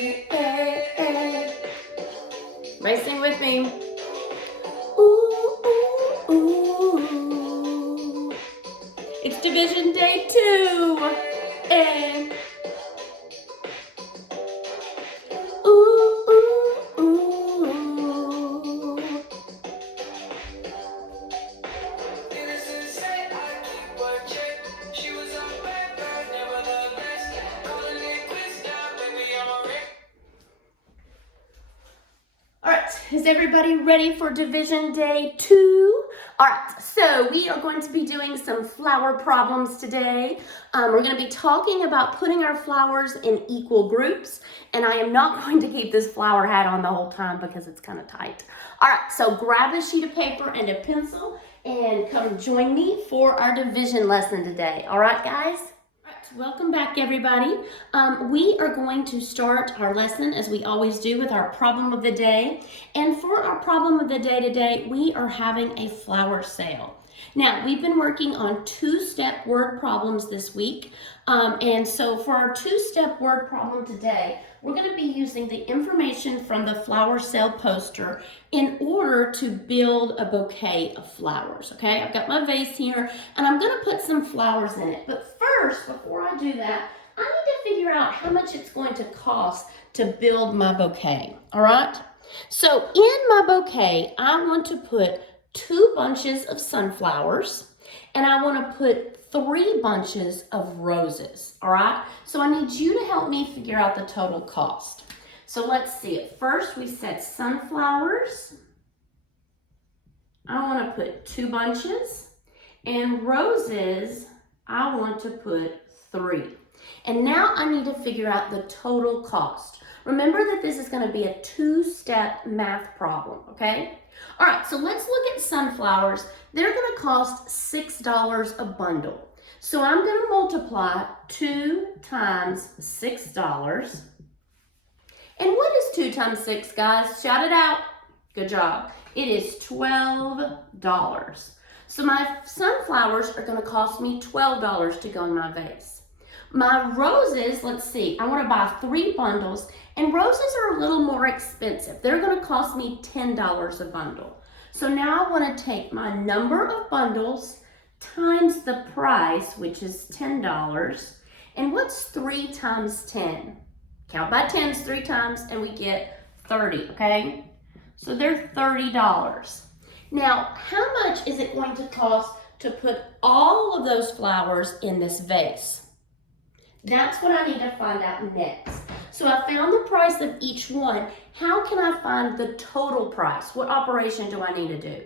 Everybody sing with me. Ooh, ooh, ooh. It's Division Day 2. And ooh, ooh, ooh. All right, is everybody ready for Division Day 2? All right, so we are going to be doing some flower problems today. We're going to be talking about putting our flowers in equal groups, and I am not going to keep this flower hat on the whole time because it's kind of tight. All right, so grab a sheet of paper and a pencil and come join me for our division lesson today. All right, guys? Welcome back, everybody. We are going to start our lesson, as we always do, with our problem of the day. And for our problem of the day today, we are having a flower sale. Now, we've been working on two-step word problems this week. And so for our two-step word problem today, we're going to be using the information from the flower sale poster in order to build a bouquet of flowers, okay? I've got my vase here, and I'm going to put some flowers in it. But first, before I do that, I need to figure out how much it's going to cost to build my bouquet, all right? So in my bouquet, I want to put 2 bunches of sunflowers, and I want to put 3 bunches of roses, all right? So I need you to help me figure out the total cost. So let's see it. First, we said sunflowers. I want to put 2 bunches, and roses, I want to put 3. And now I need to figure out the total cost. Remember that this is going to be a two-step math problem, okay? All right, so let's look at sunflowers. They're going to cost $6 a bundle. So I'm going to multiply 2 times $6. And what is 2 times 6, guys? Shout it out. Good job. It is $12. So my sunflowers are going to cost me $12 to go in my vase. My roses, let's see, I want to buy 3 bundles, and roses are a little more expensive. They're going to cost me $10 a bundle. So now I want to take my number of bundles times the price, which is $10. And what's 3 times 10? Count by 10s 3 times, and we get 30, okay? So they're $30. Now, how much is it going to cost to put all of those flowers in this vase? That's what I need to find out next. So I found the price of each one. How can I find the total price? What operation do I need to do?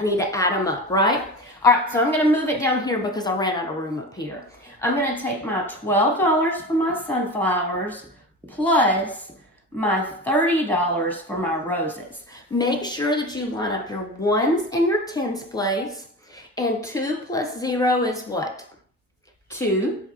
I need to add them up, right? All right, so I'm going to move it down here because I ran out of room up here. I'm going to take my $12 for my sunflowers plus my $30 for my roses. Make sure that you line up your 1s and your 10s place. And 2 plus 0 is what? 2.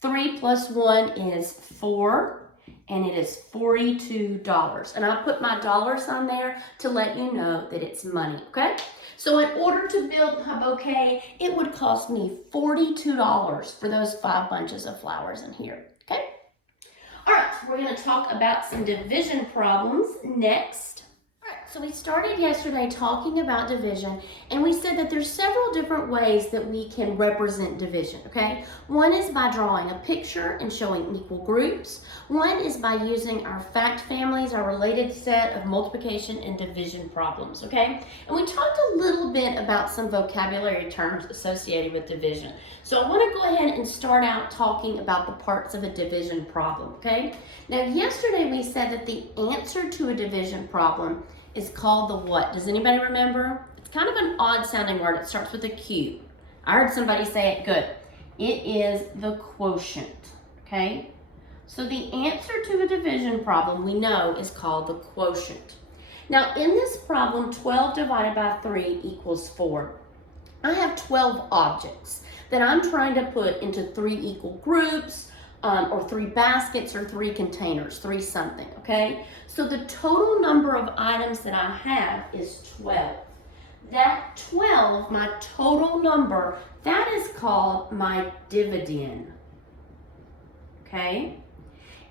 3 plus 1 is 4, and it is $42. And I put my dollar sign there to let you know that it's money, okay? So in order to build my bouquet, it would cost me $42 for those 5 bunches of flowers in here, okay? All right, we're going to talk about some division problems next. All right, so we started yesterday talking about division, and we said that there's several different ways that we can represent division, okay? One is by drawing a picture and showing equal groups. One is by using our fact families, our related set of multiplication and division problems, okay? And we talked a little bit about some vocabulary terms associated with division. So I want to go ahead and start out talking about the parts of a division problem, okay? Now, yesterday we said that the answer to a division problem is called the what? Does anybody remember? It's kind of an odd sounding word. It starts with a Q. I heard somebody say it good. It is the quotient, okay? So the answer to a division problem we know is called the quotient. Now in this problem, 12 divided by 3 equals 4. I have 12 objects that I'm trying to put into 3 equal groups, or 3 baskets, or 3 containers, 3 something, okay? So the total number of items that I have is 12. That 12, my total number, that is called my dividend, okay?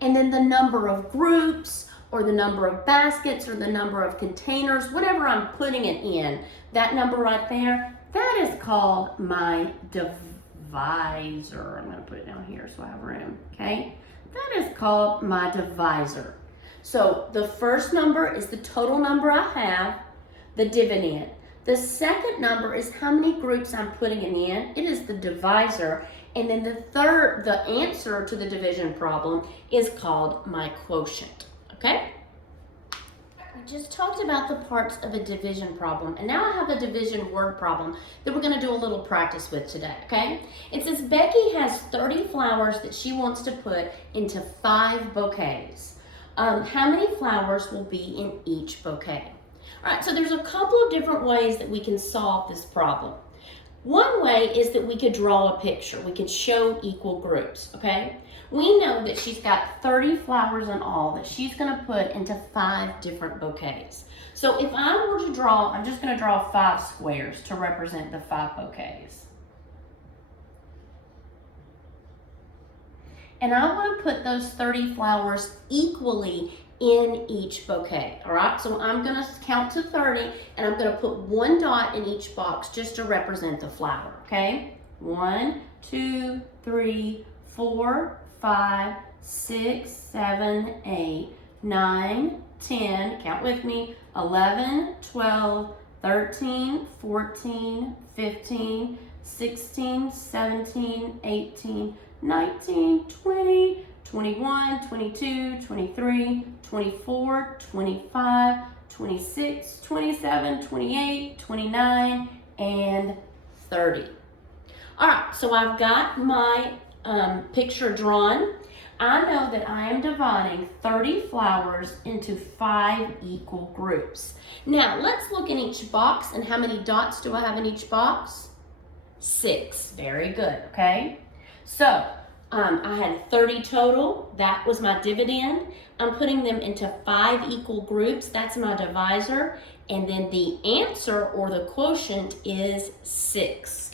and then the number of groups or the number of baskets or the number of containers, whatever I'm putting it in, that number right there, that is called my divisor. I'm going to put it down here so I have room, okay? That is called my divisor. So the first number is the total number I have, the dividend. The second number is how many groups I'm putting it in. It is the divisor. And then the answer to the division problem is called my quotient, okay? We just talked about the parts of a division problem, and now I have the division word problem that we're going to do a little practice with today, okay? It says Becky has 30 flowers that she wants to put into 5 bouquets. How many flowers will be in each bouquet? All right, so there's a couple of different ways that we can solve this problem. One way is that we could draw a picture. We could show equal groups, okay? We know that she's got 30 flowers in all that she's going to put into 5 different bouquets. So if I were to draw, I'm just going to draw 5 squares to represent the 5 bouquets. And I want to put those 30 flowers equally in each bouquet, all right? So I'm gonna count to 30 and I'm gonna put 1 dot in each box just to represent the flower, okay? 1, 2, 3, 4, 5, 6, 7, 8, 9, 10, count with me, 11, 12, 13, 14, 15, 16, 17, 18, 19, 20, 21, 22, 23, 24, 25, 26, 27, 28, 29, and 30. All right, so I've got my picture drawn. I know that I am dividing 30 flowers into 5 equal groups. Now, let's look in each box, and how many dots do I have in each box? 6, very good, okay? So, I had 30 total, that was my dividend. I'm putting them into 5 equal groups, that's my divisor. And then the answer or the quotient is 6.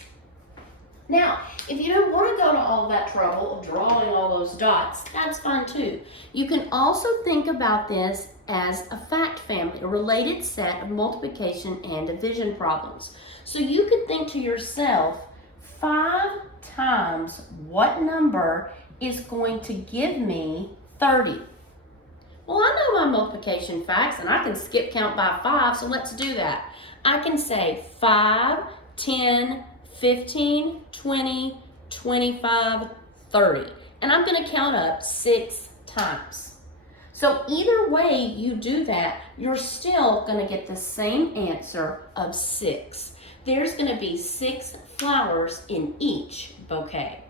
Now, if you don't want to go to all that trouble of drawing all those dots, that's fine too. You can also think about this as a fact family, a related set of multiplication and division problems. So you could think to yourself, 5 times what number is going to give me 30? Well, I know my multiplication facts and I can skip count by 5, so let's do that. I can say 5, 10, 15, 20, 25, 30. And I'm going to count up 6 times. So either way you do that, you're still going to get the same answer of 6. There's going to be 6 flowers in each bouquet.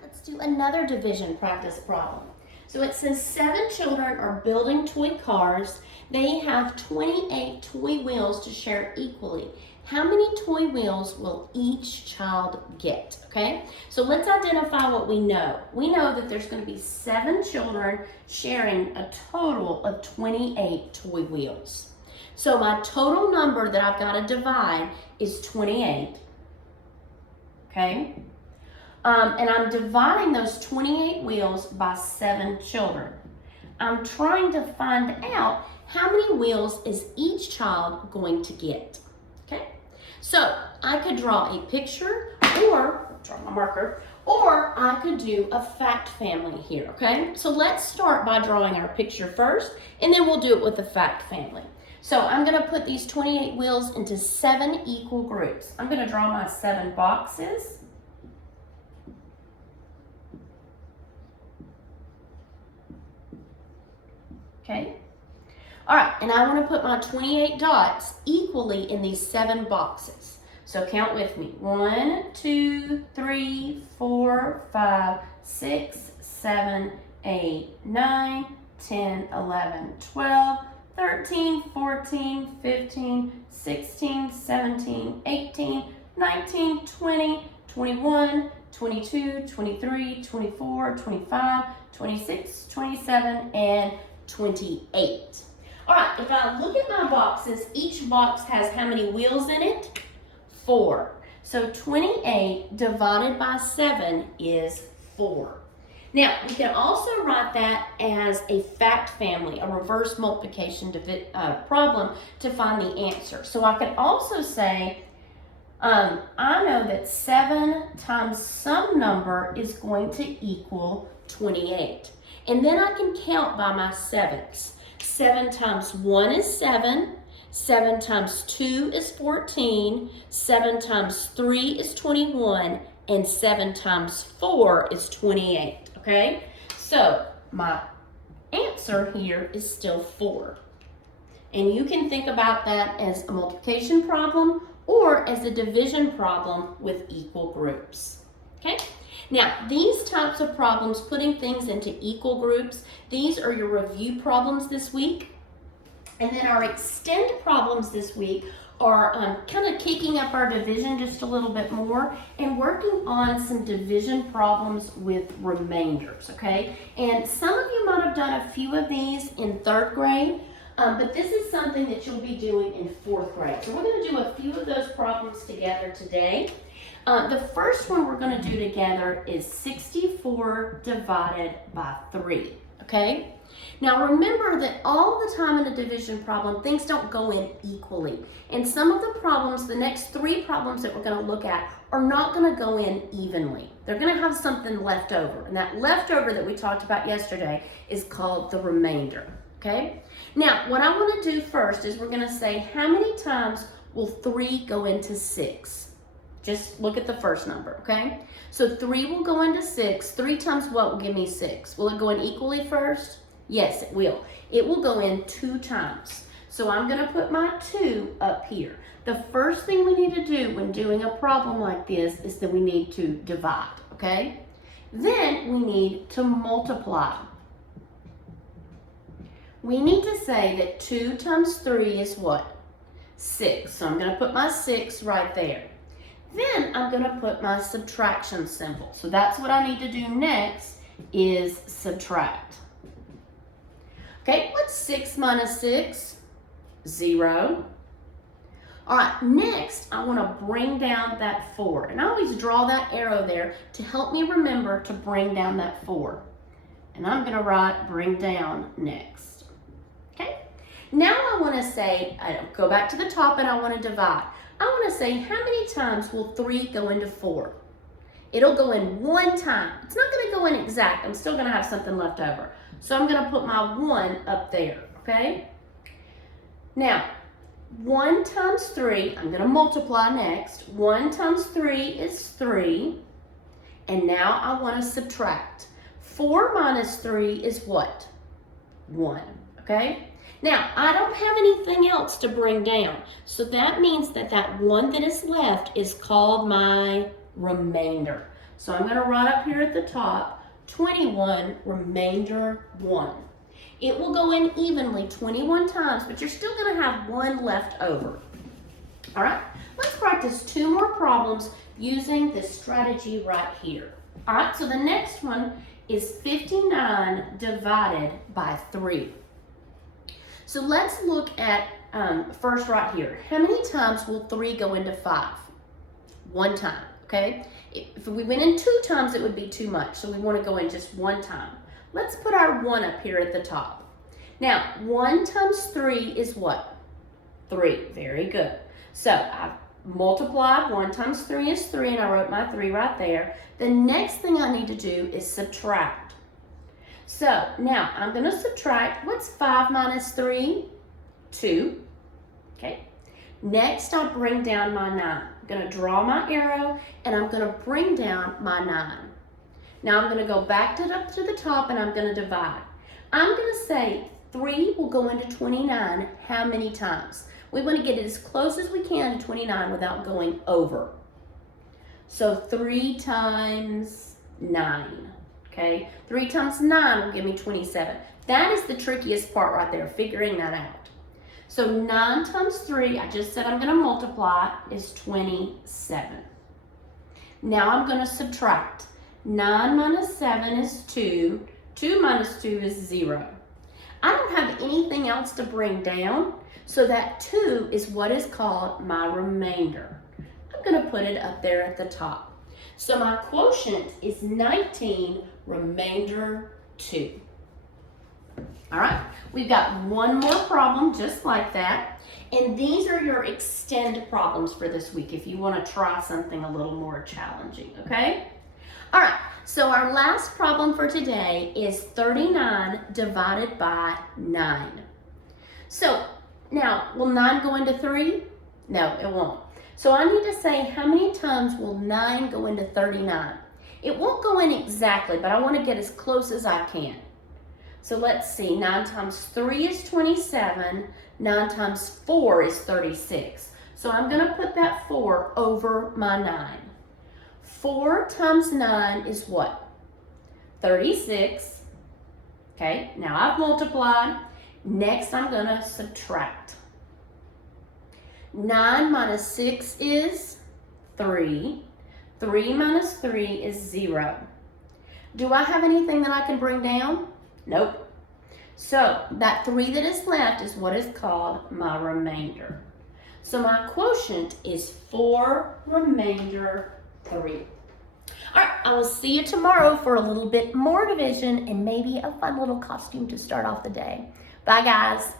Let's do another division practice problem. So it says 7 children are building toy cars. They have 28 toy wheels to share equally. How many toy wheels will each child get? Okay, so let's identify what we know. We know that there's going to be 7 children sharing a total of 28 toy wheels. So my total number that I've got to divide is 28. Okay, and I'm dividing those 28 wheels by 7 children. I'm trying to find out how many wheels is each child going to get. Okay, so I could draw a picture or draw my marker, or I could do a fact family here, okay? So let's start by drawing our picture first, and then we'll do it with the fact family. So I'm gonna put these 28 wheels into 7 equal groups. I'm gonna draw my 7 boxes. Okay. All right, and I wanna put my 28 dots equally in these 7 boxes. So count with me. 1, 2, 3, 4, 5, 6, 7, 8, 9, 10, 11, 12, 13, 14, 15, 16, 17, 18, 19, 20, 21, 22, 23, 24, 25, 26, 27, and 28. All right, if I look at my boxes, each box has how many wheels in it? 4. So 28 divided by 7 is 4. Now, we can also write that as a fact family, a reverse multiplication problem to find the answer. So I could also say, I know that 7 times some number is going to equal 28. And then I can count by my sevens. 7 times 1 is 7. 7 times 2 is 14. 7 times 3 is 21. And 7 times 4 is 28. Okay? So my answer here is still 4. And you can think about that as a multiplication problem or as a division problem with equal groups. Okay? Now, these types of problems, putting things into equal groups, these are your review problems this week. And then our extend problems this week are kind of kicking up our division just a little bit more and working on some division problems with remainders, okay? And some of you might have done a few of these in 3rd grade, but this is something that you'll be doing in 4th grade. So we're going to do a few of those problems together today. The first one we're going to do together is 64 divided by 3, okay? Now remember that all the time in a division problem, things don't go in equally. And some of the problems, the next 3 problems that we're going to look at, are not going to go in evenly. They're going to have something left over. And that leftover that we talked about yesterday is called the remainder, okay? Now, what I want to do first is we're going to say, how many times will 3 go into 6? Just look at the first number, okay? So 3 will go into 6. 3 times what will give me 6? Will it go in equally first? Yes, it will. It will go in 2 times. So I'm going to put my 2 up here. The first thing we need to do when doing a problem like this is that we need to divide, okay? Then we need to multiply. We need to say that 2 times 3 is what? 6. So I'm going to put my 6 right there. Then I'm going to put my subtraction symbol. So that's what I need to do next is subtract. Okay, what's 6 minus 6? 0. All right, next I want to bring down that 4. And I always draw that arrow there to help me remember to bring down that 4. And I'm going to write bring down next. Okay, now I want to say, go back to the top and I want to divide. I want to say, how many times will 3 go into 4? It'll go in 1 time. It's not going to go in exact. I'm still going to have something left over. So I'm going to put my 1 up there, okay? Now, 1 times 3, I'm going to multiply next. 1 times 3 is 3. And now I want to subtract. 4 minus 3 is what? 1, okay? Now, I don't have anything else to bring down. So that means that that 1 that is left is called my remainder. So I'm going to write up here at the top, 21 remainder 1. It will go in evenly 21 times, but you're still going to have 1 left over. All right, let's practice 2 more problems using this strategy right here. All right, so the next one is 59 divided by 3. So let's look at first right here. How many times will 3 go into 5? 1 time, okay? If we went in 2 times, it would be too much. So we want to go in just 1 time. Let's put our 1 up here at the top. Now, 1 times 3 is what? 3. Very good. So I've multiplied. 1 times 3 is 3, and I wrote my 3 right there. The next thing I need to do is subtract. So now I'm going to subtract. What's 5 minus 3? 2. Okay. Next, I'll bring down my 9. I'm going to draw my arrow, and I'm going to bring down my 9. Now I'm going to go back up to the top, and I'm going to divide. I'm going to say 3 will go into 29 how many times? We want to get it as close as we can to 29 without going over. So 3 times 9. Okay, 3 times 9 will give me 27. That is the trickiest part right there, figuring that out. So 9 times 3, I just said I'm going to multiply, is 27. Now I'm going to subtract. 9 minus 7 is 2. 2 minus 2 is 0. I don't have anything else to bring down, so that 2 is what is called my remainder. I'm going to put it up there at the top. So my quotient is 19 remainder 2. All right, we've got one more problem just like that. And these are your extend problems for this week if you want to try something a little more challenging, okay? All right, so our last problem for today is 39 divided by 9. So now, will 9 go into 3? No, it won't. So I need to say how many times will 9 go into 39? It won't go in exactly, but I want to get as close as I can. So let's see, 9 times 3 is 27, 9 times 4 is 36. So I'm going to put that 4 over my 9. 4 times 9 is what? 36. Okay, now I've multiplied. Next I'm going to subtract. 9 minus 6 is 3. 3 minus 3 is 0. Do I have anything that I can bring down? Nope. So that 3 that is left is what is called my remainder. So my quotient is 4 remainder 3. All right, I will see you tomorrow for a little bit more division and maybe a fun little costume to start off the day. Bye, guys.